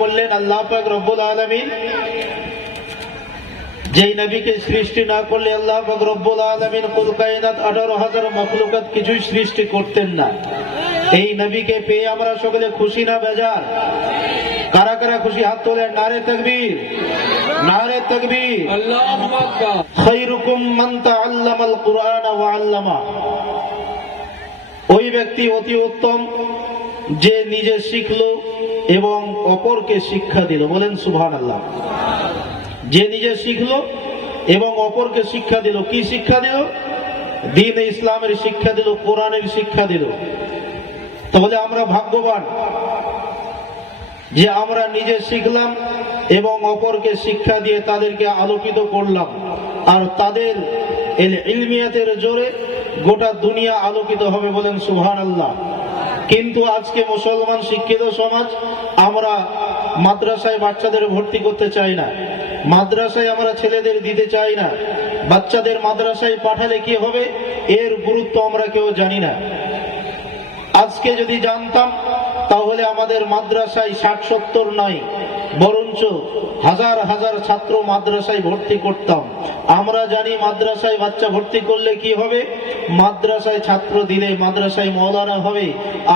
করলেন আল্লাহ পাক রব্বুল আলামিন। যেই নবীকে সৃষ্টি না করলে আল্লাহ পাক রব্বুল আলামিন কুল কায়নাত 18,000 মাখলুকাত কিছুই সৃষ্টি করতেন না। এই নবীকে পেয়ে আমরা সকলে খুশি না বেজার? কারা কারা খুশি হাত তোলেন। নারে তাকবীর, নারে তাকবীর। আল্লাহু আকবার। খায়রুকুম মান তাআল্লামাল কুরআন ওয়া আল্লামা। ওই ব্যক্তি অতি উত্তম যে নিজে শিখলো এবং অপরকে শিক্ষা দিল। বলেন সুবহানাল্লাহ। যে নিজে শিখলো এবং অপরকে শিক্ষা দিল। কি শিক্ষা দিল? দ্বীন ইসলামের শিক্ষা দিল, কোরআনের শিক্ষা দিল। তাহলে আমরা ভাগ্যবান যে আমরা নিজে শিখলাম এবং অপরকে শিক্ষা দিয়ে তাদেরকে আলোকিত করলাম, আর তাদের ইলমিয়াতের জোরে গোটা দুনিয়া আলোকিত হবে। বলেন সুবহানাল্লাহ। কিন্তু আজকে মুসলমান শিক্ষিত সমাজ, আমরা মাদ্রাসায় বাচ্চাদের ভর্তি করতে চাই না, মাদ্রাসায় আমরা ছেলেদের দিতে চাই না। বাচ্চাদের মাদ্রাসায় পাঠালে কি হবে এর গুরুত্ব আমরা কেউ জানি না। আজকে যদি জানতাম তাহলে আমাদের মাদ্রাসায় 60-70 নয়, বরঞ্চ হাজার হাজার ছাত্র মাদ্রাসায় ভর্তি করতাম। আমরা জানি মাদ্রাসায় বাচ্চা ভর্তি করলে কি হবে, মাদ্রাসায় ছাত্র দিলে মাদ্রাসায় মওলানা হবে,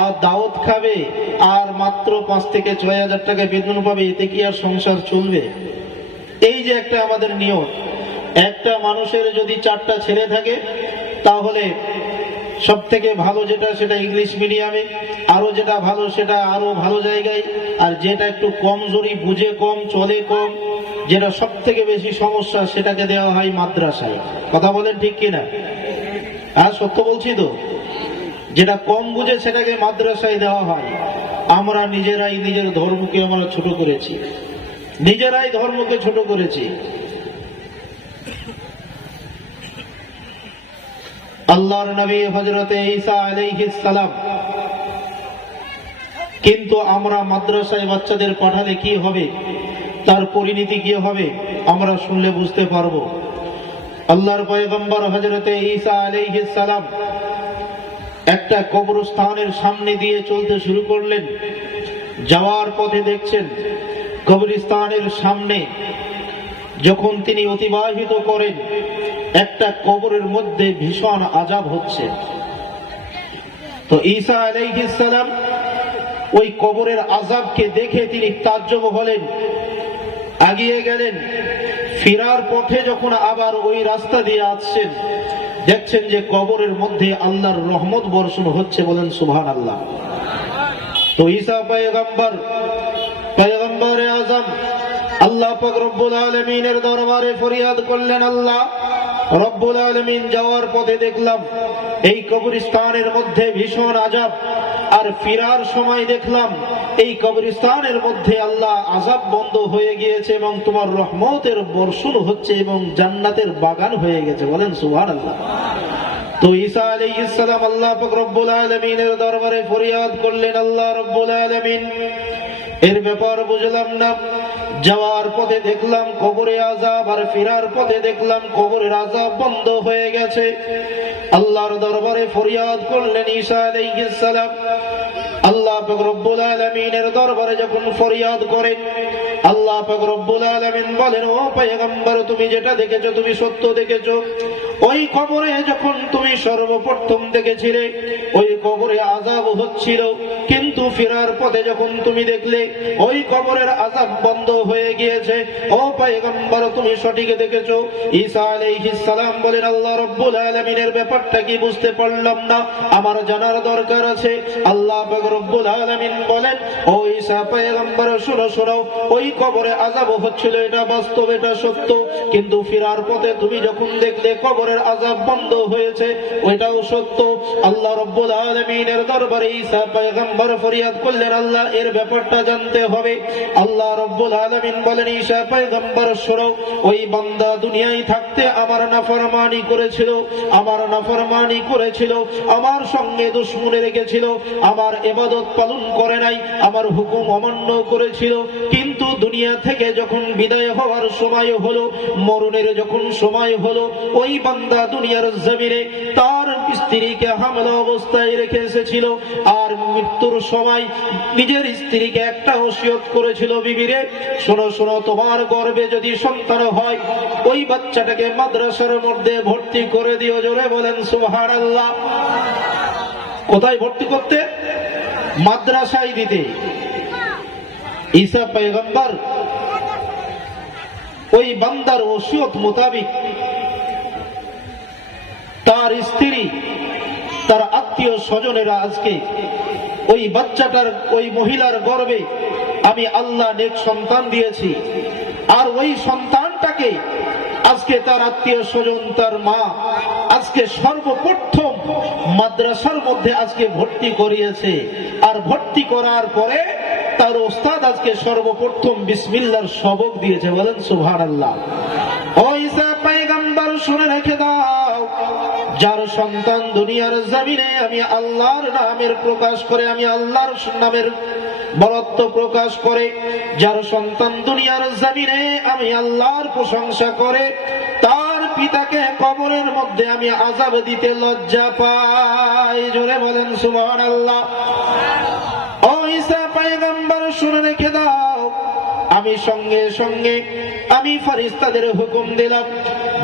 আর দাওয়াত খাবে, আর মাত্র 5 থেকে 6,000 টাকা বেতন পাবে। এতে কি আর সংসার চলবে? এই যে একটা আমাদের নিয়ম। একটা মানুষের যদি 4টা ছেলে থাকে তাহলে সব থেকে ভালো যেটা সেটা ইংলিশ মিডিয়ামে, আরো যেটা ভালো সেটা আরো ভালো জায়গায়, আর যেটা একটু কমজোরি, বুঝে কম, চলে কম, যেটা সব থেকে বেশি সমস্যা সেটাকে দেওয়া হয় মাদ্রাসায়। কথা বলেন ঠিক কিনা? আর সত্য বলছি তো? যেটা কম বুঝে সেটাকে মাদ্রাসায় দেওয়া হয়। আমরা নিজেরাই নিজের ধর্মকে আমরা ছোট করেছি, নিজেরাই ধর্মকে ছোট করেছি। আল্লাহর নবী হযরতে ঈসা আলাইহিস সালাম, কিন্তু আমরা মাদ্রাসায় বাচ্চাদের পাঠালে কি হবে, তার পরিণতি কি হবে আমরা শুনলে বুঝতে পারবো। আল্লাহর পয়গম্বর হযরতে ঈসা আলাইহিস সালাম একটা কবরস্থানের সামনে দিয়ে চলতে শুরু করলেন। যাওয়ার পথে দেখছেন কবরস্থানের সামনে যখন তিনি অতিবাহিত করেন, একটা কবরের মধ্যে ভীষণ আযাব হচ্ছে। তো ঈসা আলাইহিস সালাম ওই কবরের আযাবকে দেখে তিনি তাজ্জব হলেন, এগিয়ে গেলেন। ফেরার পথে যখন আবার ওই রাস্তা দিয়ে আসছেন, দেখছেন যে কবরের মধ্যে আল্লাহর রহমত বর্ষণ হচ্ছে। বলেন সুবহানাল্লাহ। তো ঈসা পয়গম্বরে আযম আল্লাহ পাক রব্বুল আলামিনের দরবারে ফরিয়াদ করলেন, আল্লাহ রব্বুল আলামিন, যাওয়ার পথে দেখলাম এই কবরস্থানের মধ্যে ভীষণ আযাব, আর ফিরার সময় দেখলাম এই কবরস্থানের মধ্যে আল্লাহ আযাব বন্ধ হয়ে গিয়েছে এবং তোমার রহমতের বর্ষণ হচ্ছে এবং জান্নাতের বাগান হয়ে গেছে। বলেন সুবহানাল্লাহ। তো ঈসা আলাইহিস সালাম আল্লাহ পাক রব্বুল আলামিনের দরবারে ফরিয়াদ করলেন, আল্লাহ রব্বুল আলামিন, এর ব্যাপার বুঝলাম না। যাওয়ার পথে দেখলাম কবরে আযাব, আর ফেরার পথে দেখলাম কবরের আযাব বন্ধ হয়ে গেছে। আল্লাহর দরবারে ফরিয়াদ করলেন ঈসা আলাইহিস সালাম। আল্লাহ পাক রব্বুল আলামিনের দরবারে যখন ফরিয়াদ করেন, আল্লাহ পাক রব্বুল আলামিন বলেন, ও পয়গম্বর, তুমি যেটা দেখেছো তুমি সত্য দেখেছো। ওই কবরে যখন তুমি সর্বপ্রথম দেখেছিলে ওই কবরে আযাব হচ্ছিল, কিন্তু ফেরার পথে যখন তুমি দেখলে ওই কবরের আযাব বন্ধ হয়ে গিয়েছে। ও পয়গম্বর, তুমি সঠিক দেখেছো। ঈসা আলাইহিস সালাম বলেন, আল্লাহ রব্বুল আলামিনের ব্যাপারটা কি বুঝতে পারলাম না, আমার জানার দরকার আছে। আল্লাহ পাক রব্বুল আলামিন বলেন, ও ঈসা পয়গম্বর, শোনো শোনো, ওই কবরে আযাব হচ্ছিল, এটা বাস্তব, এটা সত্য, কিন্তু ফেরার পথে তুমি যখন দেখলে কবরের আযাব বন্ধ হয়েছে, ওইটাও সত্য। আল্লাহ রব্বুল আলামিনের দরবারে ঈসা পয়গম্বর ফরিয়াদ করলেন, আল্লাহ এর ব্যাপারটা জানতে হবে। আল্লাহ রব্বুল আলামিন বলেন, ঈসা পয়গম্বর শোনো, ওই বান্দা দুনিয়ায় থাকতে আমার নাফরমানি করেছিল, আমার নাফরমানি করেছিল, আমার সঙ্গে দুশমনি রেখেছিল, আমার ইবাদত পালন করে নাই, আমার হুকুম অমান্য করেছিল, কিন্তু দুনিয়া থেকে যখন বিদায় হওয়ার সময় হলো, মরণের যখন সময় হলো, ওই বান্দা দুনিয়ার জমিনে তার স্ত্রীকে হামলা অবস্থায় রেখে এসেছিল, আর মৃত্যুর সময় নিজের স্ত্রীকে একটা ওসিয়ত করেছিল, বিবিরে শোনো শোনো, তোমার গর্ভে যদি সন্তান হয় ওই বাচ্চাটাকে মাদ্রাসার মধ্যে ভর্তি করে দিও। জোরে বলেন সুবহানাল্লাহ। কোথায় ভর্তি করতে? মাদ্রাসায় দিতে। ঈসা পয়গম্বর ওই বান্দার ওসিয়ত মোতাবেক তার স্ত্রী, তার আত্মীয় স্বজনেরা আজকে ওই বাচ্চাটার, ওই মহিলার গর্ভে আমি আল্লাহ নেক সন্তান দিয়েছি, আর ওই সন্তানটাকে আজকে তার আত্মীয় স্বজন, তার মা আজকে সর্বপ্রথম মাদ্রাসার মধ্যে আজকে ভর্তি করিয়েছে। আর ভর্তি করার পরে তার ওস্তাদ আজকে সর্বপ্রথম বিসমিল্লাহর সবক দিয়েছে। বলেন সুবহানাল্লাহ। ও ঈসা পয়গম্বর শুনে রেখে দাও, যার সন্তান দুনিয়ার জমিনে আমি আল্লাহর নামের প্রকাশ করে, আমি আল্লাহর নামের বরত্ব প্রকাশ করে, যার সন্তান দুনিয়ার জমিনে আমি আল্লাহর প্রশংসা করে, তার পিতাকে কবরের মধ্যে আমি আযাব দিতে লজ্জা পাই। জোরে বলেন সুবহানাল্লাহ। ও ঈসা পয়গম্বর শুনে রেখে দাও, আমি সঙ্গে সঙ্গে আমি ফেরেশতাদের হুকুম দিলাম,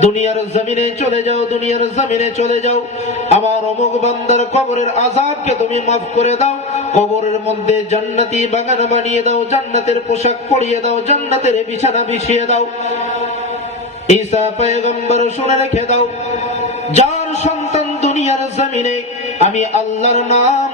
দুনিয়ার জমিনে চলে যাও, দুনিয়ার জমিনে চলে যাও, আমার অমুক বান্দার কবরের আযাবকে তুমি মাফ করে দাও, কবরের মধ্যে জান্নাতি বাগান বানিয়ে দাও, জান্নাতের পোশাক পরিয়ে দাও, জান্নাতের বিছানা বিছিয়ে দাও। ঈসা পয়গম্বর শুনে রেখে দাও, যার সন্তান দুনিয়ার জমিনে আমি আল্লাহর নাম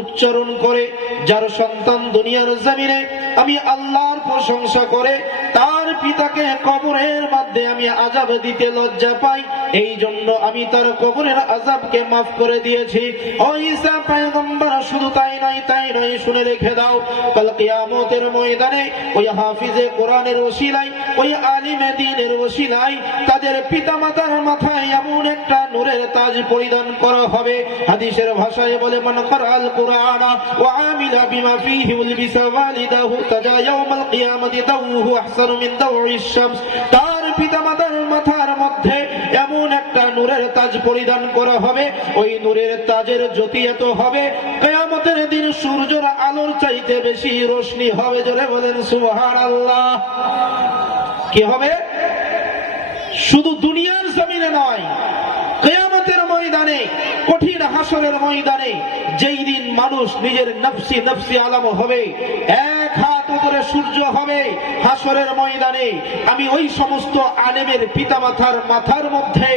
উচ্চারণ করে, যার সন্তান দুনিয়ার জমিনে আমি আল্লাহর প্রশংসা করে, তার পিতাকে কবরের মধ্যে আমি আযাব দিতে লজ্জা পাই, এই জন্য আমি তার কবরের আযাবকে মাফ করে দিয়েছি। ও ঈসা পয়গম্বর শুধু তাই নয়, তাই নয়, শুনে রেখে দাও, কাল কিয়ামতের ময়দানে ওই হাফিজে কোরআনের ওসিলায়, ওই আলিমে দ্বীনের ওসিলায় তাদের পিতামাতার মাথায় এমন একটা নূরের তাজ পরিধান করা হবে। হাদিসের ভাষায় বলে, মান কারাল কুরআনা ওয়া আমিলা বিমা ফীহি উলবিসা ওয়ালিদাহু তাজা ইয়াউমাল কিয়ামতি দাউহু আহসানু মিন দাউইশ শামস। তার পিতামাতার মাথার মধ্যে এমন একটা নূরের তাজ পরিধান করা হবে, ওই নূরের তাজের জ্যোতি এত হবে, কিয়ামতের দিন সূর্যের আলোর চাইতে বেশি রোশনি হবে। জোরে বলেন সুবহানাল্লাহ। কি হবে? শুধু দুনিয়ার জমিনে নয়, কিয়ামতের ময়দানে, কঠিন হাসরের ময়দানে, যেই দিন মানুষ নিজের নফসি নফসি আলম হবে, এক হাত উপরে সূর্য হবে, হাসরের ময়দানে আমি ওই সমস্ত আলেমের পিতামাতার মাথার মধ্যে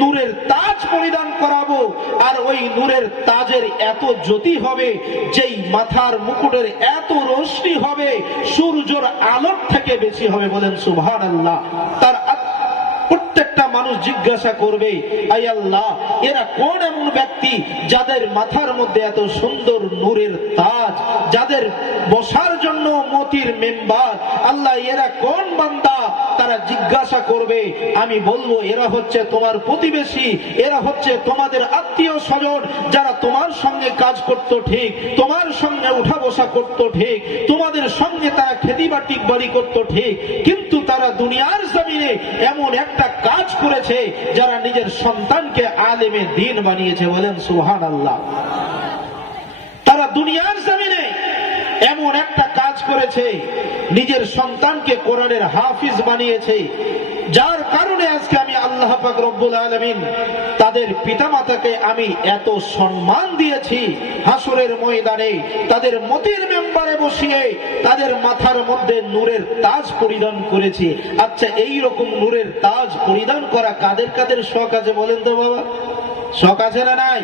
নূরের তাজ পরিধান করাবো, আর ওই নূরের তাজের এত জ্যোতি হবে, যেই মাথার মুকুটের এত রোশনি হবে, সূর্যের আলোর থেকে বেশি হবে। বলেন সুবহানাল্লাহ। তার প্রত্যেকটা মানুষ জিজ্ঞাসা করবে, আয় আল্লাহ, এরা কোন এমন ব্যক্তি যাদের মাথার মধ্যে এত সুন্দর নূরের তাজ, যাদের বসার জন্য মতির মেম্বার, আল্লাহ এরা কোন বান্দা? তারা জিজ্ঞাসা করবে, আমি বলবো এরা হচ্ছে তোমার প্রতিবেশী, এরা হচ্ছে তোমাদের আত্মীয় স্বজন, যারা তোমার সঙ্গে কাজ করতো ঠিক, তোমার সঙ্গে উঠা বসা করতো ঠিক, তোমাদের সঙ্গে তারা খেতি বাড়ি করতো ঠিক, কিন্তু তারা দুনিয়ার জমিনে এমন একটা কাজ করেছে যারা নিজের সন্তানকে আলেমে দ্বীন বানিয়েছে। বলেন সুবহানাল্লাহ। তারা দুনিয়ার জমিনে এমন একটা কাজ করেছে, নিজের সন্তানকে কোরআনের হাফিজ বানিয়েছে, যার কারণে আজকে আমি আল্লাহ পাক রব্বুল আলামিন তাদের পিতামাতাকে আমি এত সম্মান দিয়েছি। হাসরের ময়দানে তাদের মতির মেম্বারে বসিয়ে তাদের মাথার মধ্যে নূরের তাজ পরিধান করেছি। আচ্ছা, এই রকম নূরের তাজ পরিধান করা কাদের কাদের শখ আছে বলেন তো বাবা? শখ আছে না নাই?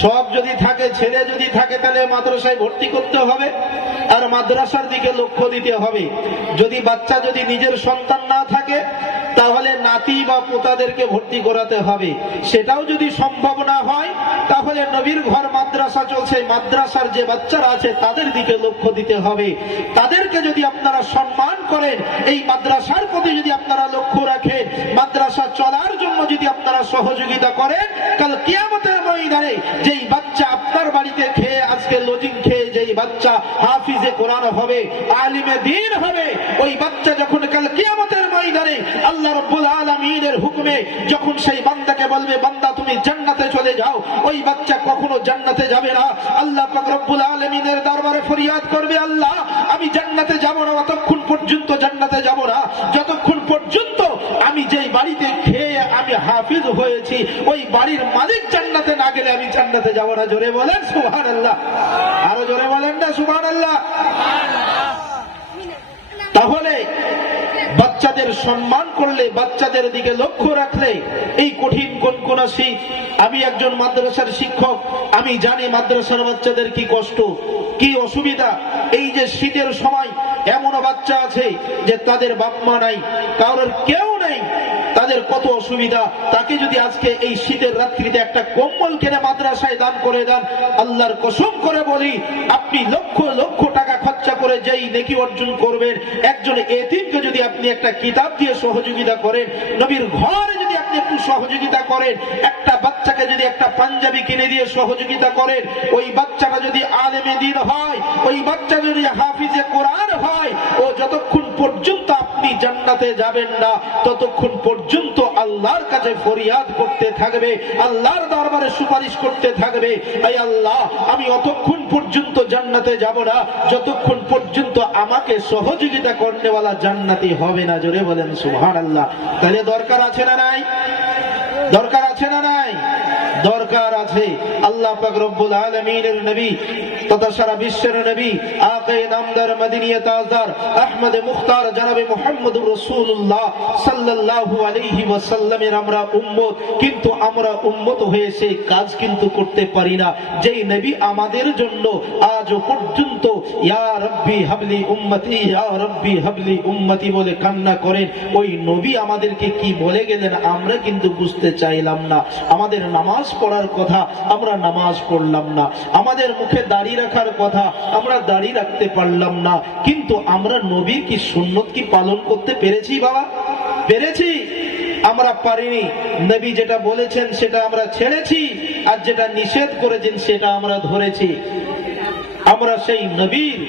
শখ যদি থাকে, ছেলে যদি থাকে, তাহলে মাদ্রাসায় ভর্তি করতে হবে, আর মাদ্রাসার দিকে লক্ষ্য দিতে হবে। যদি বাচ্চা যদি নিজের সন্তান না থাকে, তাহলে নাতি বা পোতাদেরকে ভর্তি করাতে হবে। সেটাও যদি সম্ভব না হয়, তাহলে নবীর ঘর মাদ্রাসা চলছে, মাদ্রাসার যে বাচ্চারা আছে তাদের দিকে লক্ষ্য দিতে হবে। তাদেরকে যদি আপনারা সম্মান করেন, এই মাদ্রাসার প্রতি যদি আপনারা লক্ষ্য রাখেন, মাদ্রাসা চলার জন্য যদি আপনারা সহযোগিতা করেন, কাল কিয়ামতের ময়দানে যেই বাচ্চা আপনার বাড়িতে খেয়ে আজকে বাচ্চা হাফিজে কোরআন হবে, আলিমে দ্বীন হবে। ওই বাচ্চা যখন কাল কিয়ামতের ময়দানে আল্লাহ রাব্বুল আলামিনের হুকুমে যখন সেই বান্দাকে বলবে, বান্দা তুমি জান্নাতে চলে যাও, ওই বাচ্চা কখনো জান্নাতে যাবে না। আল্লাহ পাক রব্বুল আলামিনের দরবারে ফরিয়াদ করবে, আল্লাহ আমি জান্নাতে যাব না, ততক্ষণ পর্যন্ত জান্নাতে যাব না যতক্ষণ পর্যন্ত আমি যেই বাড়িতে খেয়ে আমি হাফিজ হয়েছি ওই বাড়ির মালিক জান্নাতে না গেলে আমি জান্নাতে যাব না। জোরে বলেন সুবহানাল্লাহ, আরো জোরে বলেন না সুবহানাল্লাহ। তাহলে বাচ্চাদের সম্মান করলে, বাচ্চাদের দিকে লক্ষ্য রাখলে, এই কঠিন কোনকোনা শীত, আমি একজন মাদ্রাসার শিক্ষক, আমি জানি মাদ্রাসার বাচ্চাদের কি কষ্ট, কি অসুবিধা। এই যে শীতের সময় এমন বাচ্চা আছে যে তাদের বাপ মা নাই, কারোর কেউ নেই, তাদের কত অসুবিধা। তাকে যদি আজকে এই শীতের রাত্রিতে একটা কম্বল কিনে মাদ্রাসায় দান করে দেন, আল্লাহর কসম করে বলি আপনি লক্ষ লক্ষ টাকা খরচা করে যেই নেকি অর্জন করবেন। একজন এতিমকে যদি আপনি একটা কিতাব দিয়ে সহযোগিতা করেন, নবীর ঘরে যদি আপনি একটু সহযোগিতা করেন, একটা বাচ্চাকে যদি একটা পাঞ্জাবি কিনে দিয়ে সহযোগিতা করেন, ওই বাচ্চাটা যদি আলেমে দ্বীন হয়, ওই বাচ্চা যদি হাফিজে কোরআন হয়, ও যতক্ষণ পর্যন্ত আপনি জান্নাতে যাবেন না ততক্ষণ পর্যন্ত আল্লাহর কাছে ফরিয়াদ করতে থাকবে, আল্লাহর দরবারে সুপারিশ করতে থাকবে, এই আল্লাহ আমি অতক্ষণ পর্যন্ত জান্নাতে যাব না যতক্ষণ পর্যন্ত আমাকে সহযোগিতা করনেওয়ালা জান্নাতি হবে না। জোরে বলেন সুবহানাল্লাহ। তাহলে দরকার আছে না নাই? দরকার আছে না নাই? দরকার আছে। আল্লাহ পাক রব্বুল আলামিনের নবী তথা সারা বিশ্বের নবী আকে নামদার মদিনিয়ে তাজদার আহমদ মুখতার জনাবে মুহাম্মদুর রাসূলুল্লাহ সাল্লাল্লাহু আলাইহি ওয়াসাল্লামের আমরা উম্মত, কিন্তু আমরা উম্মত হয়ে সেই কাজ কিন্তু করতে পারি না যেই নবী আমাদের জন্য আজ পর্যন্ত ইয়া রাব্বি হাবলি উম্মতি, ইয়া রাব্বি হাবলি উম্মতি বলে কান্না করেন। ওই নবী আমাদেরকে কি বলে গেলেন আমরা কিন্তু বুঝতে চাইলাম না। আমাদের নামাজ পড়ার কথা আমরা নামাজ পড়লাম না, আমাদের মুখে দাড়ি রাখার কথা আমরা দাড়ি রাখতে পারলাম না, কিন্তু আমরা নবীর কি সুন্নত কি পালন করতে পেরেছি? বাবা পেরেছি? আমরা পারিনি। নবী যেটা বলেছেন সেটা আমরা ছেড়েছি, আর যেটা নিষেধ করেছেন সেটা আমরা ধরেছি। আমরা সেই নবীর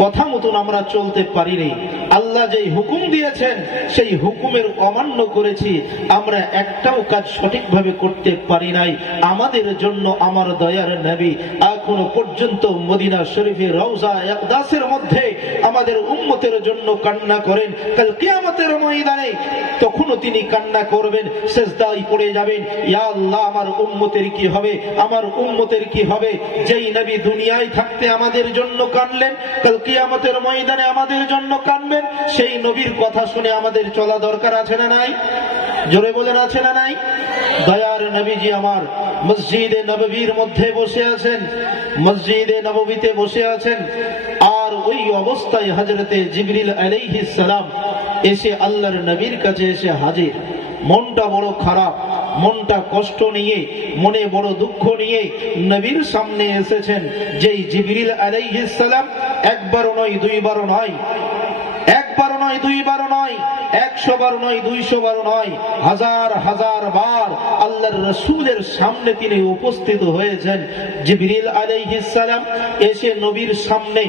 কথা মতন আমরা চলতে পারিনি। আল্লাহ যেই হুকুম দিয়েছেন সেই হুকুমের অমান্য করেছি, আমরা একটাও কাজ সঠিকভাবে করতে পারি নাই। আমাদের জন্য আমার দয়ার নবী এখনো পর্যন্ত মদিনা শরীফের রওজা ইকদাসের মধ্যে আমাদের উম্মতের জন্য কান্না করেন। কাল কিয়ামতের ময়দানে তখনও তিনি কান্না করবেন, সিজদায় পড়ে যাবেন, ইয়া আল্লাহ আমার উম্মতের কি হবে, আমার উম্মতের কি হবে। যেই নবী দুনিয়ায় থাকতে আমাদের জন্য কাঁদলেন, কাল কিয়ামতের ময়দানে আমাদের জন্য কাঁদবেন। সেই নবীর কথা শুনে আমাদের চলা দরকার আছে না নাই? জোরে বলেন আছে না নাই? দয়ার নবীজি আমার মসজিদে নববীর মধ্যে বসে আছেন, মসজিদে নববীতে বসে আছেন, আর ওই অবস্থায় হযরতে জিবরিল আলাইহিস সালাম এসে আল্লাহর নবীর কাছে এসে হাজির। মনটা বড় খারাপ, মনটা কষ্ট নিয়ে, মনে বড় দুঃখ নিয়ে নবীর সামনে এসেছেন। যেই জিবরিল আলাইহিস সালাম একবারও নয়, দুইবারও নয়, একবার নয়, দুইবার নয়, 100 বার নয়, 200 বার নয়, হাজার হাজার বার আল্লাহর রাসূলের সামনে তিনি উপস্থিত হয়েছেন। জিবরিল আলাইহিস সালাম এসে নবীর সামনে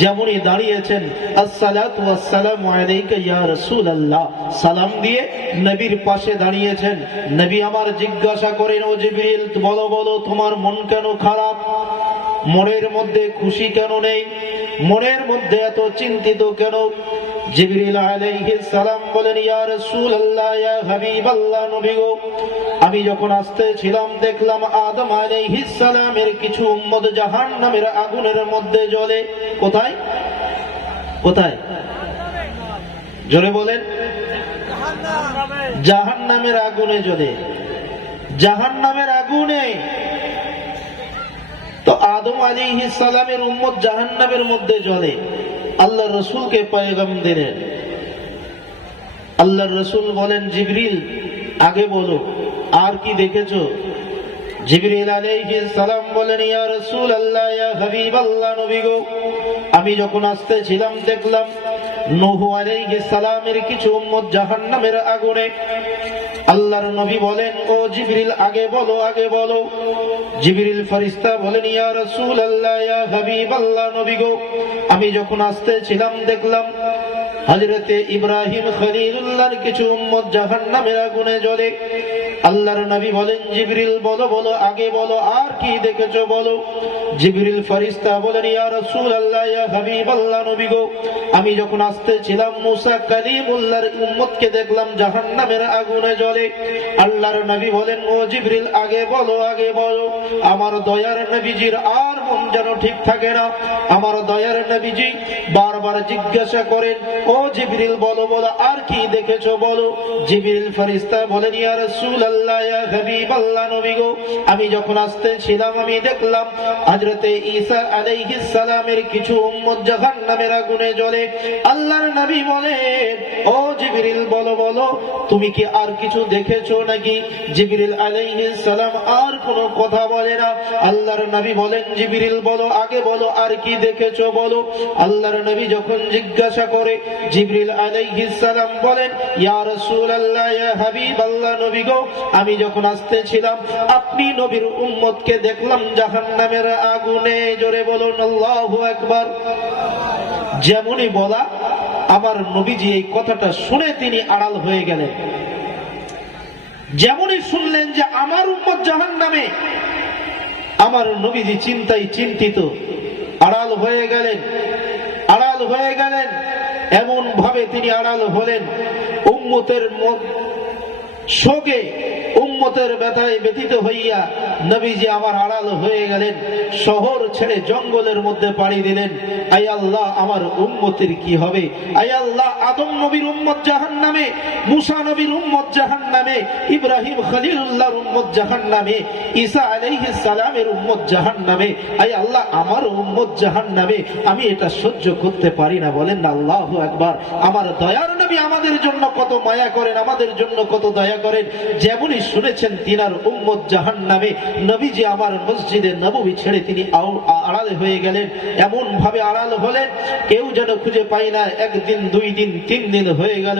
যেমনই দাঁড়িয়েছেন, আসসালাতু ওয়াসসালামু আলাইকা ইয়া রাসূলুল্লাহ সালাম দিয়ে নবীর পাশে দাঁড়িয়েছেন। নবী আমার জিজ্ঞাসা করেন, ও জিবরিল বলো বলো তোমার মন কেন খারাপ, মনের মধ্যে খুশি কেন নেই, মনের মধ্যে এত চিন্তিত কেন? জিবরিল আলাইহিস সালাম বলেন, ইয়া রাসূলুল্লাহ, ইয়া হাবিবাল্লাহ, নবী গো, আমি যখন আসতে ছিলাম দেখলাম আদম আলাইহিস সালামের কিছু উম্মত জাহান্নামের আগুনের মধ্যে জ্বলে। কোথায় কোথায়? জোরে বলেন। জাহান্নামের আগুনে জ্বলে, জাহান্নামের আগুনে। তো আদম আলাইহিস সালামের উম্মত জাহান্নামের মধ্যে জ্বলে, আল্লাহর রাসূলকে পয়গাম দিলেন। আল্লাহর রাসূল বলেন, জিবরিল আগে বলো আর কি দেখেছো? জিবরিল আলাইহিস সালাম বলেন, ইয়া রাসূলুল্লাহ, ইয়া হাবিবাল্লাহ, নবী গো, আমি যখন আসতে ছিলাম দেখলাম নূহ আলাইহিস সালামের কিছু উম্মত জাহান্নামের আগুনে। আল্লাহর নবী বলেন, ও জিবরিল আগে বলো, আগে বলো। জিবরিল ফেরেশতা বলেন, ইয়া রাসূলুল্লাহ, ইয়া হাবিবাল্লাহ, নবী গো, আমি যখন আসতেছিলাম দেখলাম হযরতে ইব্রাহিম খলিলুল্লাহর কিছু উম্মত জাহান্নামের আগুনে জ্বলে। আল্লাহর নবী বলেন, জিবরিল বলো, বলো, আগে বলো, আর কি দেখেছো বলো। জিবরিল ফেরেশতা বলেন, ইয়া রাসূলুল্লাহ, ইয়া হাবিবাল্লাহ, নবী গো, আমি যখন আসতেছিলাম মুসা কালিমুল্লাহর উম্মতকে দেখলাম জাহান্নামের আগুনে জ্বলে। আল্লাহর নবী বলেন, ও জিবরিল আগে বলো, আগে বলো। আমার দয়ার নবীজির আর মন যেন ঠিক থাকে না। আমার দয়ার নবীজি বারবার জিজ্ঞাসা করেন, ও জিবরিল বলো, বলো, আর কি দেখেছো বলো। জিবরিল ফেরেশতা বলেন, ইয়া রাসূলুল্লাহ, ইয়া হাবিবাল্লাহ, নবী গো, আমি যখন আসতেছিলাম আমি দেখলাম হযরতে ঈসা আলাইহিস সালামের কিছু উম্মত জাহান্নামের আগুনে জ্বলে। আল্লাহর নবী বলেন, ও জিবরিল বলো, বলো, তুমি কি আর কিছু দেখেছো নাকি। জিবরিল আলাইহিস সালাম আর কোনো কথা বলে না। আল্লাহর নবী বলেন, জিবরিল বলো, আগে বলো, আর কি দেখেছো বলো। আল্লাহর নবী যখন জিজ্ঞাসা করে, জিবরিল আলাইহিস সালাম বলেন, ইয়া রাসূলুল্লাহ, ইয়া হাবিবাল্লাহ, নবী গো, আমি যখন আসতেছিলাম আপনি নবীর উম্মতকে দেখলাম জাহান্নামের আগুনে। জোরে বলুন আল্লাহু আকবার। যেমনই বলা, আমার নবীজি এই কথাটা শুনে তিনি আড়াল হয়ে গেলেন। যেমনই শুনলেন যে আমার উম্মত জাহান্নামে, আমার নবীজি চিন্তায় চিন্তিত, আড়াল হয়ে গেলেন, আড়াল হয়ে গেলেন। এমন ভাবে তিনি আড়াল হলেন, উম্মতের শোকে, উম্মতের ব্যথায় ব্যথিত হইয়া নবীজি আমার আড়াল হয়ে গেলেন। শহর ছেড়ে জঙ্গলের মধ্যে পাড়ি দিলেন। আয় আল্লাহ, আমার উম্মতের কি হবে। আয় আল্লাহ, আদম নবীর উম্মত জাহান্নামে, মুসা নবীর উম্মত জাহান্নামে, ইব্রাহিম খলিলুল্লাহর উম্মত জাহান্নামে, ঈসা আলাইহিস সালামের উম্মত জাহান্নামে। আয় আল্লাহ, আমার উম্মত জাহান্নামে, আমি এটা সহ্য করতে পারি না। বলেন না আল্লাহু আকবার। আমার দয়ার নবী আমাদের জন্য কত মায়া করেন, আমাদের জন্য কত দয়া করেন। যেমনই শুনেছেন তিনার উম্মত জাহান্নামে, নবীজি আমার মসজিদে নববী ছেড়ে তিনি আড়াল হয়ে গেলেন। এমন ভাবে আড়াল হলেন, কেউ যেন খুঁজে পায় না। একদিন, দুই দিন, তিন দিন হয়ে গেল,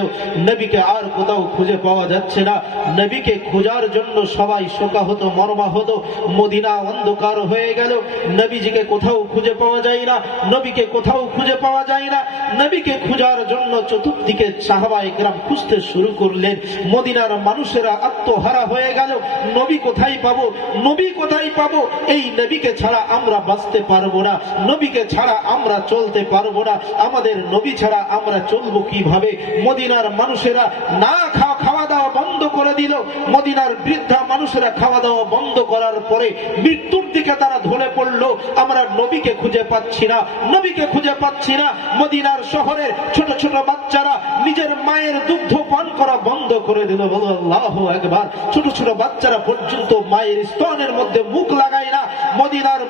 নবীকে আর কোথাও খুঁজে পাওয়া যাচ্ছে না। নবীকে খোঁজার জন্য সবাই শোকাহত, মর্মাহত। মদিনা অন্ধকার হয়ে গেল, নবীজিকে কোথাও খুঁজে পাওয়া যায় না, নবীকে কোথাও খুঁজে পাওয়া যায় না। নবীকে খোঁজার জন্য চতুর্দিকে সাহাবায়ে কেরাম খুঁজতে শুরু করলেন। মদিনার মানুষেরা আত্মহারা হয়ে গেল। নবী কোথায় পাবো, নবী কোথায় পাবো। এই নবীকে ছাড়া আমরা বাঁচতে পারবো না, নবীকে ছাড়া আমরা চলতে পারবো না, আমাদের নবী ছাড়া আমরা চলবো কিভাবে। মদিনার মানুষেরা না খাওয়া দাওয়া বন্ধ করে দিল। মদিনার বৃদ্ধা মানুষেরা খাওয়া দাওয়া বন্ধ করার পরে মৃত্যুর দিকে তারা ঢলে পড়লো। আমরা নবীকে খুঁজে পাচ্ছি না, নবীকে খুঁজে পাচ্ছি না। মদিনার শহরের ছোট ছোট বাচ্চারা নিজের মায়ের দুগ্ধ পান করা বন্ধ করে দিল। বলো আল্লাহু আকবার। ছোট ছোট বাচ্চারা পর্যন্ত মায়ের স্তনের মধ্যে মুখ লাগায় না। মদিনার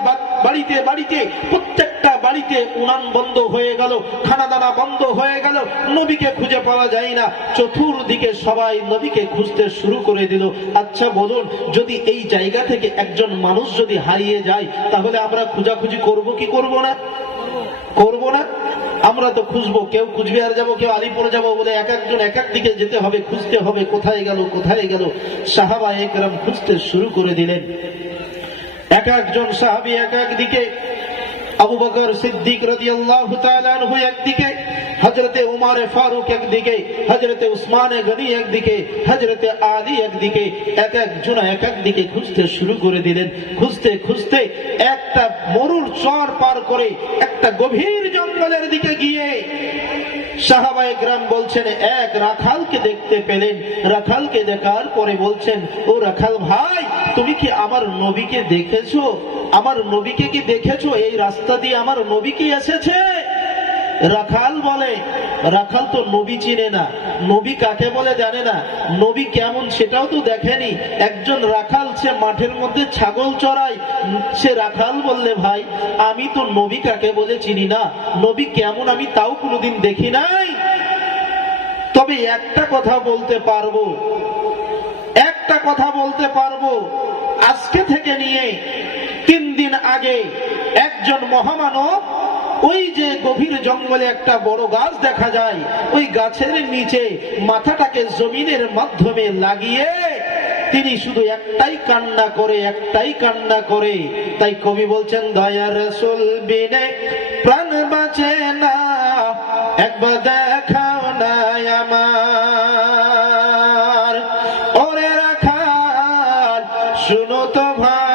বাড়িতে বাড়িতে, প্রত্যেকটা বাড়িতে উনান বন্ধ হয়ে গেল, খানা দানা বন্ধ হয়ে গেল, নবীকে খুঁজে পাওয়া যায় না। চতুর্দিকে সবাই নবীকে খুঁজতে শুরু করে দিল। আচ্ছা বলুন, যদি এই জায়গা থেকে একজন মানুষ যদি হারিয়ে যায়, তাহলে আমরা খোঁজাখুঁজি করবো কি করব না? করব না? আমরা তো খুঁজবো। কেউ কুচবিহার যাবো, কেউ আলিপুরে যাবো বলে এক একজন এক এক দিকে যেতে হবে, খুঁজতে হবে কোথায় গেল, কোথায় গেল। সাহাবায়ে কেরাম খুঁজতে শুরু করে দিলেন। এক একজন সাহাবী এক এক দিকে। আবু বকর সিদ্দিক রাদিয়াল্লাহু তাআলা আনহু একদিকে, হযরতে উমর ফারুক একদিকে, হযরতে উসমান গনি একদিকে, হযরতে আলী একদিকে। এক একজন এক এক দিকে খুঁজতে শুরু করে দিলেন। খুঁজতে খুঁজতে একটা মরুর চর পার করে একটা গভীর জঙ্গলের দিকে গিয়ে সাহাবায়ে কেরাম বলছেন, এক রাখালকে দেখতে পেলেন। রাখালকে দেখার পরে বলছেন, ও রাখাল ভাই, তুমি কি আমার নবীকে দেখেছো? আমার নবীকে কি দেখেছো? এই রাস্তা দিয়ে আমার নবী কি এসেছে? রাখাল বলে, রাখাল তো নবী চিনে না, নবী কাকে বলে জানে না, নবী কেমন সেটাও তো দেখেনি। একজন রাখাল, সে মাঠের মধ্যে ছাগল চড়ায়। সে রাখাল বললে, ভাই আমি তো নবী কাকে বলে চিনি না, নবী কেমন আমি তাও কোনোদিন দেখি নাই। তবে একটা কথা বলতে পারবো, একটা কথা বলতে পারবো, আজকে থেকে নিয়ে 3 দিন আগে একজন মহামানব ওই যে গভীর জঙ্গলে একটা বড় গাছ দেখা যায়, ওই গাছের নিচে মাথাটাকে জমিনের মাধ্যমে লাগিয়ে তিনি শুধু একটাই কান্না করে, একটাই কান্না করে। তাই কবি বলছেন, দয়ার রাসূল বিনে প্রাণ বাঁচে না, একবার দেখাও না আমার। ওরে রাখাল শুনো তো ভাই,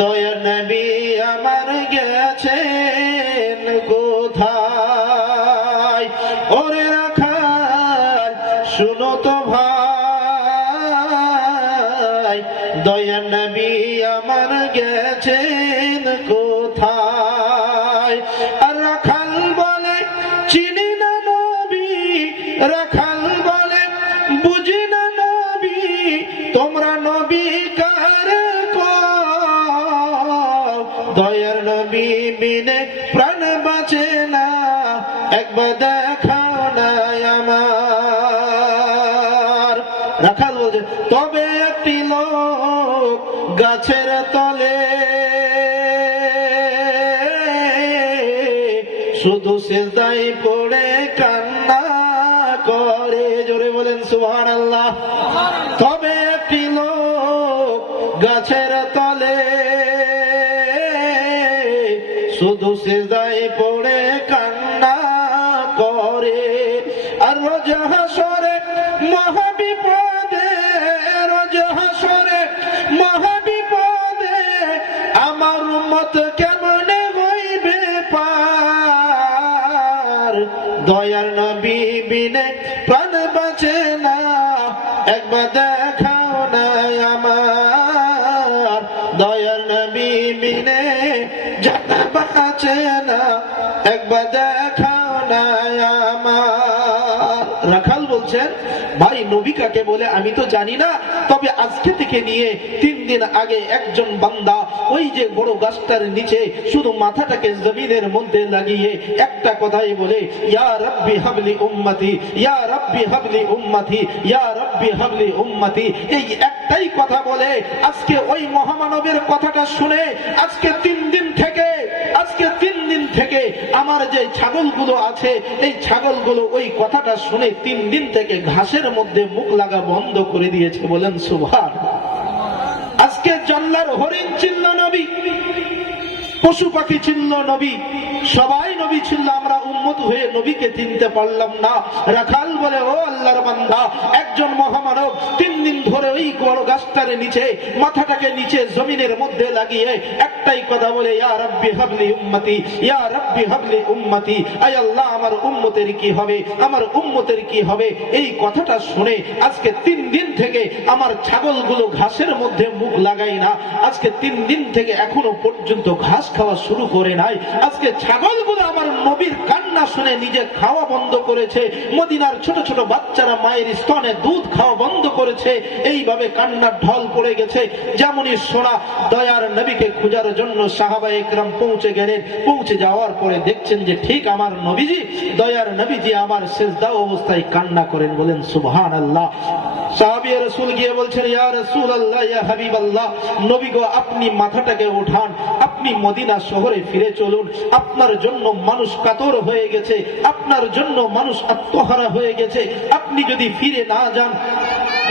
দয়ার নবী আমার গেছেন কোথায়? ওরে রাখাল শুনো তো ভাই, দয়ার নবী আমার গেছেন কোথায়? আর রাখাল বলে চিনি না নবী, রাখাল বলে বুঝি না নবী, তোমরা নবী কার কও? দয়ার নবী বিনে প্রাণ বাঁচে না, একবার দেখাও না আমার। রাখাল বলছে, তবে একটি লোক গাছের তলে শুধু সিজদায় পড়ে কান্না করে। জোরে বলেন সুবহানাল্লাহ। তবে একটি লোক গাছের তলে শুধু সিজদায় পড়ে কান্না করে। আর রোজ হাসরে মহাবিপদে, রোজ হাসরে মহাবিপদে আমার উম্মত কেমনে হইবে পার? দয়ার নবী বিনে প্রাণ বাঁচে না, একবার দেখাও না আমার। দয়ার নবী বিনে জান বাঁচে না, একবার দেখাও না আমার। রাখাল বলছেন, ভাই নবী কাকে বলে আমি তো জানি না, তবে আজকে থেকে নিয়ে 3 দিন আগে একজন বান্দা ওই যে বড় গাছটার নিচে শুধু মাথাটাকে জমিনের মধ্যে লাগিয়ে একটা কথাই বলে, ইয়া রাব্বি হাবলি উম্মতি, ইয়া রাব্বি হাবলি উম্মতি, ইয়া রাব্বি হাবলি উম্মতি। এই একটাই কথা বলে আজকে ওই মহামানবের কথাটা শুনে আজকে 3 দিন থেকে আমার যে ছাগলগুলো আছে, এই ছাগলগুলো ওই কথাটা শুনে 3 দিন থেকে ঘাসের মধ্যে মুখ লাগা বন্ধ করে দিয়েছে। বলেন সুবহানাল্লাহ। আজকে জল্লার হরিণ চিনল নবী, পশু পাখি চিনল নবী, সবাই নবী ছিল, আমরা উম্মত হয়ে নবীকে চিনতে পারলাম না। রাখাল বলে, ও আল্লাহর বান্দা, একজন মহামানব 3 দিন ধরে ওই বড় গাছটার নিচে মাথাটাকে নিচে জমিনের মধ্যে লাগিয়ে একটাই কথা বলে, ইয়া রাব্বি হাবলি উম্মতি, ইয়া রাব্বি হাবলি উম্মতি। আয় আল্লাহ, আমার উম্মতের কি হবে, আমার উম্মতের কি হবে? এই কথাটা শুনে আজকে 3 দিন থেকে আমার ছাগলগুলো ঘাসের মধ্যে মুখ লাগাই না। আজকে 3 দিন থেকে এখনো পর্যন্ত ঘাস খাওয়া শুরু করে নাই। আজকে ছাগলগুলো আমার নবীর কান্না শুনে নিজে খাওয়া বন্ধ করেছে। মদিনার ছোট ছোট বাচ্চারা মায়ের স্তনে দুধ খাওয়া বন্ধ করেছে। এইভাবে কান্নার ঢল পড়ে গেছে। যেমনই শোনা দয়ার নবীকে খোঁজার জন্য সাহাবা একরাম পৌঁছে গেলেন। পৌঁছে যাওয়ার পরে দেখছেন যে ঠিক আমার নবীজি, দয়ার নবীজি আমার সিজদা অবস্থায় কান্না করেন। বলেন সুবহানাল্লাহ। সাহাবী রাসূল গিয়ে বলছেন, ইয়া রাসূলুল্লাহ, ইয়া হাবিবাল্লাহ, নবী গো, আপনি মাথাটাকে উঠান, আপনি মদিনা শহরে ফিরে চলুন। আপনার জন্য মানুষ কাতর হয়ে গেছে, আপনার জন্য মানুষ আত্মহারা হয়ে গেছে। আপনি যদি ফিরে না যান,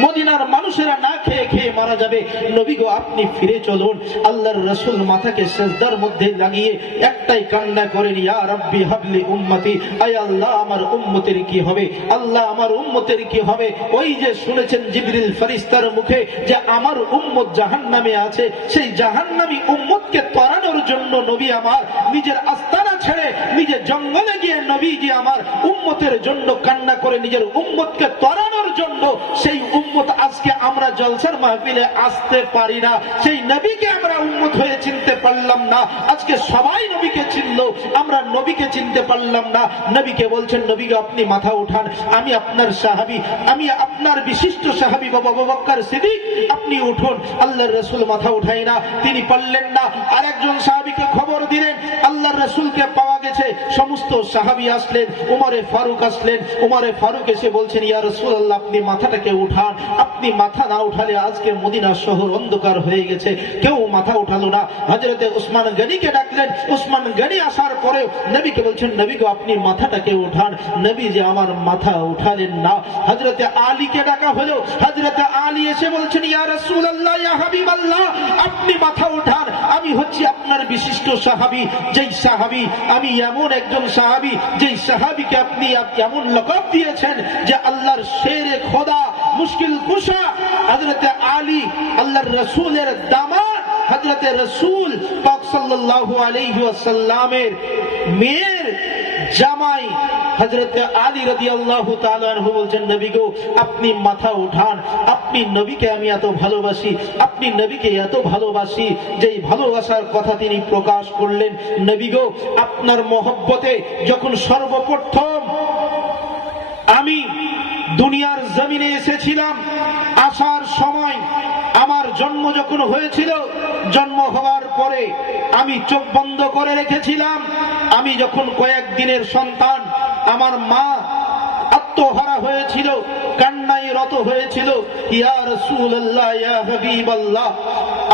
মদিনার মানুষেরা না খেয়ে খেয়ে মারা যাবে। নবী গো, আপনি ফিরে চলুন। আল্লাহর রাসূল মাথাকে সিজদার মধ্যে লাগিয়ে একটাই কান্না করেন, ইয়া রাব্বি হাবলি উম্মতি। আয় আল্লাহ, আমার উম্মতের কি হবে? আল্লাহ, আমার উম্মতের কি হবে? ওই যে শুনেছেন জিবরিল ফেরেশতার মুখে যে আমার উম্মত জাহান্নামে আছে, সেই জাহান্নামী উম্মতকে তাড়ানোর জন্য নবী আমার নিজের আস্তানা ছেড়ে নিজে জঙ্গলে গিয়ে নবীজি আমার উম্মতের জন্য কান্না করে নিজের উম্মতকে তাড়ানোর জন্য। সেই উম্মত আজকে আমরা জলসার মাহফিলে আসতে পারি না, সেই নবীকে আমরা উম্মত হয়ে চিনতে পারলাম না। আজকে সবাই নবীকে চিনলো, আমরা নবীকে চিনতে পারলাম না। নবীকে বলছেন, নবীকে আপনি মাথা উঠান, আমি আপনার সাহাবী, আমি আপনার বিশিষ্ট সাহাবী বাবা আবু বকর সিদ্দিক, আপনি উঠুন। আল্লাহর রাসূল মাথা উঠাই না, তিনি পারলেন না। আরেকজন সাহাবীকে খবর দিলেন, আল্লাহর রাসূলকে পাওয়া গেছে। সমস্ত সাহাবী আসলেন, উমরে ফারুক আসলেন। উমরে ফারুক এসে বলছেন, ইয়া রাসূলুল্লাহ, আপনি মাথাটাকে উঠান। আপনি মাথা না উঠালে আজকে মদিনা শহর অন্ধকার হয়ে গেছে, কেউ মাথা উঠালো না। হযরতে উসমান গনিকে ডাকলেন। উসমান গনি আসার পরে নবীকে বলছেন, নবী গো আপনি মাথাটাকে উঠান। নবী যে আমার মাথা উঠালেন না। হযরতে আলীকে ডাকা হলো। হযরতে আলী এসে বলছেন, ইয়া রাসূলুল্লাহ, ইয়া হাবিবাল্লাহ, আপনি মাথা উঠান। আমি হচ্ছি আপনার বিশিষ্ট সাহাবী, যেই সাহাবী, আমি এমন একজন সাহাবী যেই সাহাবীকে আপনি এমন লকব দিয়েছেন যে আল্লাহর শেরে খোদা, মুশকিল কুশা। হযরতে আলী আল্লাহর রাসূলের দামাদ, হযরতে রাসূল পাক সাল্লাল্লাহু আলাইহি ওয়াসাল্লামের মেয়ের জামাই হযরতে আলী রাদিয়াল্লাহু তাআলা আনহু বলছেন, নবী গো আপনি মাথা উঠান। আপনি নবীকে আমি এত ভালোবাসি, আপনি নবীকে এত ভালোবাসি। যেই ভালোবাসার কথা তিনি প্রকাশ করলেন, নবী গো আপনার মহব্বতে যখন সর্বপ্রথম আমি দুনিয়ার জমিনে এসেছিলাম, আসার সময় আমার জন্ম যখন হয়েছিল, জন্ম হওয়ার পরে আমি চোখ বন্ধ করে রেখেছিলাম। আমি যখন কয়েকদিনের সন্তান, আমার মা আত্মহারা হয়েছিল, কান্নায় রত হয়েছিল। ইয়া রাসূলুল্লাহ, ইয়া হাবিবাল্লাহ,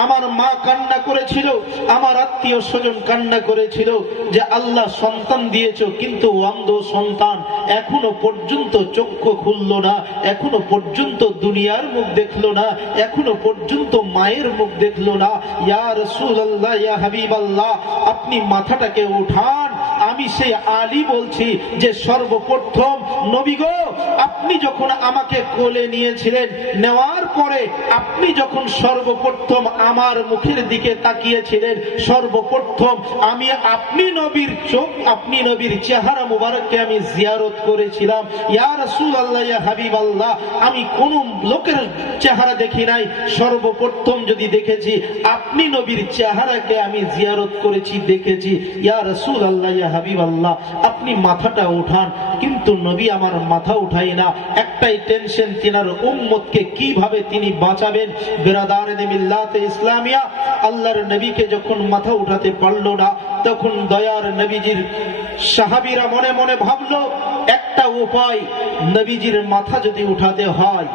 আমার মা কান্না করেছিল, আমার আত্মীয় স্বজন কান্না করেছিল যে আল্লাহ সন্তান দিয়েছো, কিন্তু অন্ধ সন্তান, এখনো পর্যন্ত চক্ষু খুললো না, এখনো পর্যন্ত দুনিয়ার মুখ দেখলো না, এখনো পর্যন্ত মায়ের মুখ দেখলো না। ইয়া রাসূলুল্লাহ, ইয়া হাবিবাল্লাহ, আপনি মাথাটাকে উঠান। আমি সেই আলী বলছি যে সর্বপ্রথম নবী গো আপনি যখন আমাকে কোলে নিয়েছিলেন, নেওয়ার পরে আপনি যখন সর্বপ্রথম আমার মুখের দিকে তাকিয়েছিলেন, সর্বপ্রথম আমি আপনি নবীর চোখ, আপনি নবীর চেহারা মুবারককে আমি জিয়ারত করেছিলাম। ইয়া রাসূলুল্লাহ, ইয়া হাবিবাল্লাহ, আমি কোন লোকের চেহারা দেখি নাই, সর্বপ্রথম যদি দেখেছি আপনি নবীর চেহারাকে আমি জিয়ারত করেছি, দেখেছি। ইয়া রাসূলুল্লাহ, ইয়া হাবিবাল্লাহ, আপনি মাথাটা উঠান। কিন্তু নবী আমার মাথা উঠাই না। একটাই টেনশন, তিনার উম্মতকে কিভাবে তিনি বাঁচাবেন। বিরাদারে মিল্লাতে ইসলামিয়া, আল্লাহর নবীকে যখন মাথা উঠাতে পারলো না, তখন দয়ার নবীজির সাহাবীরা মনে মনে ভাবলো একটা উপায়, নবীজির মাথা যদি উঠাতে হয়,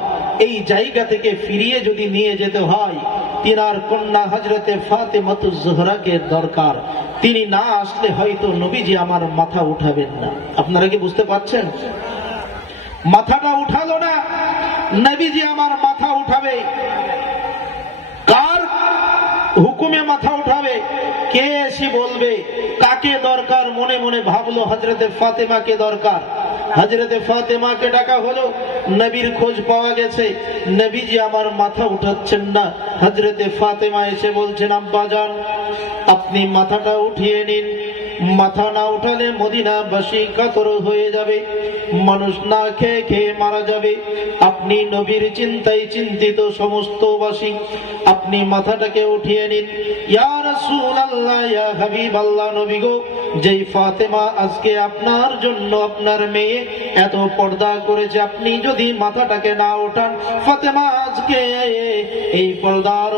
এই জায়গা থেকে ফিরিয়ে যদি নিয়ে যেতে হয়, তিনার কন্যা হযরতে ফাতেমাতুজ জোহরাকে দরকার। তিনি না আসলে হয়তো নবীজি আমার মাথা উঠাবেন না। আপনারা কি বুঝতে পারছেন? মাথাটা উঠালো না, নবীজি আমার মাথা উঠাবে। কার হুকুমে মাথা উঠাবে? কে এসে বলবে? কাকে দরকার? মনে মনে ভাবলো হযরতে ফাতেমাকে দরকার। হযরতে ফাতেমাকে ডাকা হলো। নবীর খোঁজ পাওয়া গেছে, নবীজি আমার মাথা উঠাচ্ছেন না। হযরতে ফাতেমা এসে বলছেন, আব্বাজান আপনি মাথাটা উঠিয়ে নিন। মাথা না উঠালে মদিনাবাসী কাতর হয়ে যাবে, মানুষ না খেয়ে খেয়ে মারা যাবে। আপনি নবীর চিন্তায় চিন্তিত সমস্তবাসী, আপনি মাথাটাকে উঠিয়ে নিন। ইয়া রাসূলুল্লাহ, ইয়া হাবিবাল্লাহ, নবী গো যেই ফাতেমা আজকে আপনার জন্য আপনার মেয়ে এত পর্দা করেছে, আপনি যদি মাথাটাকে না ওঠান, ফাতেমা আজকে এই পর্দার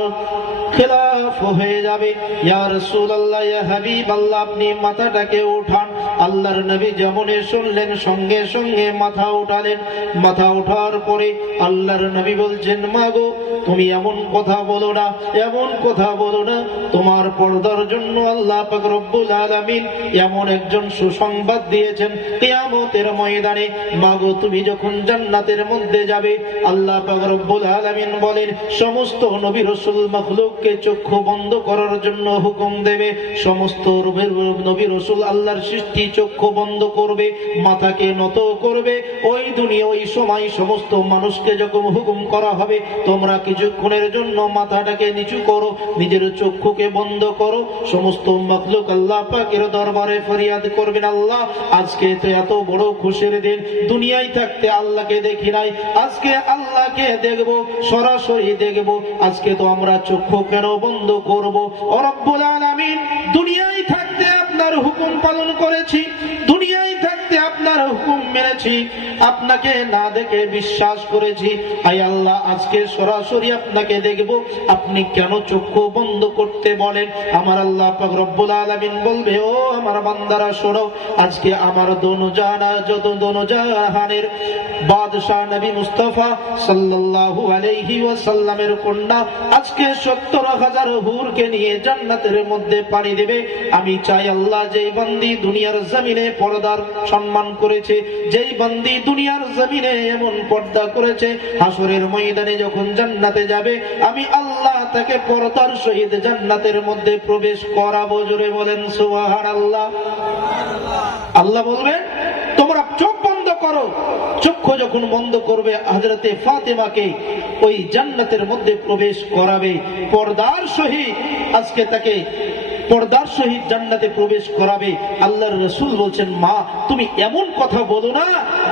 খেলাফ হয়ে যাবে। ইয়া রাসূলুল্লাহ, ইয়া হাবিবাল্লাহ, আপনি মাথাটাকে উঠান। আল্লাহর নবী যেমন শুনলেন, সঙ্গে সঙ্গে মাথা উঠালেন। মাথা ওঠার পরে আল্লাহর নবী বলছেন, মা গো তুমি এমন কথা বলো না, এমন কথা বলো না। তোমার পর্দার জন্য আল্লাহ পাক রব্বুল আলামিন এমন একজন সুসংবাদ দিয়েছেন কিয়ামতের ময়দানে। মা গো তুমি যখন জান্নাতের মধ্যে যাবে, আল্লাহ পাক রব্বুল আলামিন বলেন সমস্ত নবী রাসূল মাখলুককে চক্ষু বন্ধ করার জন্য হুকুম দেবে। সমস্ত নবী রাসূল আল্লাহর সৃষ্টি চক্ষু বন্ধ করবে, মাথাকে নত করবে। ওই দুনিয়া ওই সময় সমস্ত মানুষকে যখন হুকুম করা হবে, তোমরা কিছুক্ষণের জন্য মাথাটাকে নিচু করো, নিজের চক্ষুকে বন্ধ করো। সমস্ত মাখলুক আল্লাহ পাকের দরবারে ফরিয়াদ করবেন, আল্লাহ আজকে তো এত বড় খুশির দিন, দুনিয়ায় থাকতে আল্লাহকে দেখি নাই, আজকে আল্লাহকে দেখবো, সরাসরি দেখবো। আজকে তো আমরা চক্ষু কেন বন্ধ করব? ও রব্বুল আলামিন, দুনিয়ায় থাকতে আপনার হুকুম পালন করেছি, দুনিয়ায় থাকতে আপনার হুকুম মেনেছি, আপনাকে না দেখে বিশ্বাস করেছি। আয় আল্লাহ, আজকে সরাসরি আপনাকে দেখব, আপনি কেন চক্ষু বন্ধ করতে বলেন? আমার আল্লাহ পাক রব্বুল আলামিন বলবে, ও আমার বান্দারা শোনো, আজকে আমার দোনোজাহানের বাদশাহ নবী মুস্তাফা সাল্লাল্লাহু আলাইহি ওয়াসাল্লামের কন্যা আজকে 70,000 হুরকে নিয়ে জান্নাতের মধ্যে পাড়ি দেবে। আমি চাই আল্লাহ, যেই বান্দি দুনিয়ার জমিনে পর্দার সম্মান করেছে, যেই বান্দি দুনিয়ার জমিনে এমন পর্দা করেছে, হাসরের ময়দানে যখন জান্নাতে যাবে, আমি আল্লাহ তাকে পর্দার সহিত জান্নাতের মধ্যে প্রবেশ করাবো। জোরে বলেন সুবহানাল্লাহ। আল্লাহ বলবেন, তোমরা চোখ বন্ধ করো। চক্ষু যখন বন্ধ করবে, হযরতে ফাতেমাকে ওই জান্নাতের মধ্যে প্রবেশ করাবে পর্দার সহিত। আজকে তাকে পর্দার সহিত জান্নাতে প্রবেশ করাবে। আল্লাহর রাসূল বলছেন, মা তুমি এমন কথা বলো না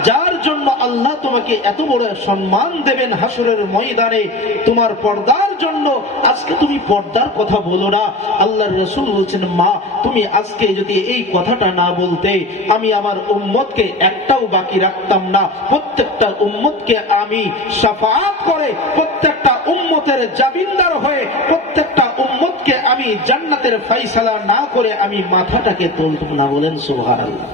যার জন্য আল্লাহ তোমাকে এত বড় সম্মান দেবেন হাসরের ময়দানে। তোমার পর্দার জন্য আজকে তুমি পর্দার কথা বলো না। আল্লাহর রাসূল বলছেন, মা তুমি আজকে যদি এই কথাটা না বলতে, আমি আমার উম্মতকে একটাও বাকি রাখতাম না। প্রত্যেকটা উম্মতকে আমি শাফাআত করে, প্রত্যেকটা উম্মতের জামিনদার হয়ে, প্রত্যেকটা উম্মতকে আমি জান্নাতের ফায়সালা না করে আমি মাথাটাকে তুলতাম না। বলেন সুবহানাল্লাহ।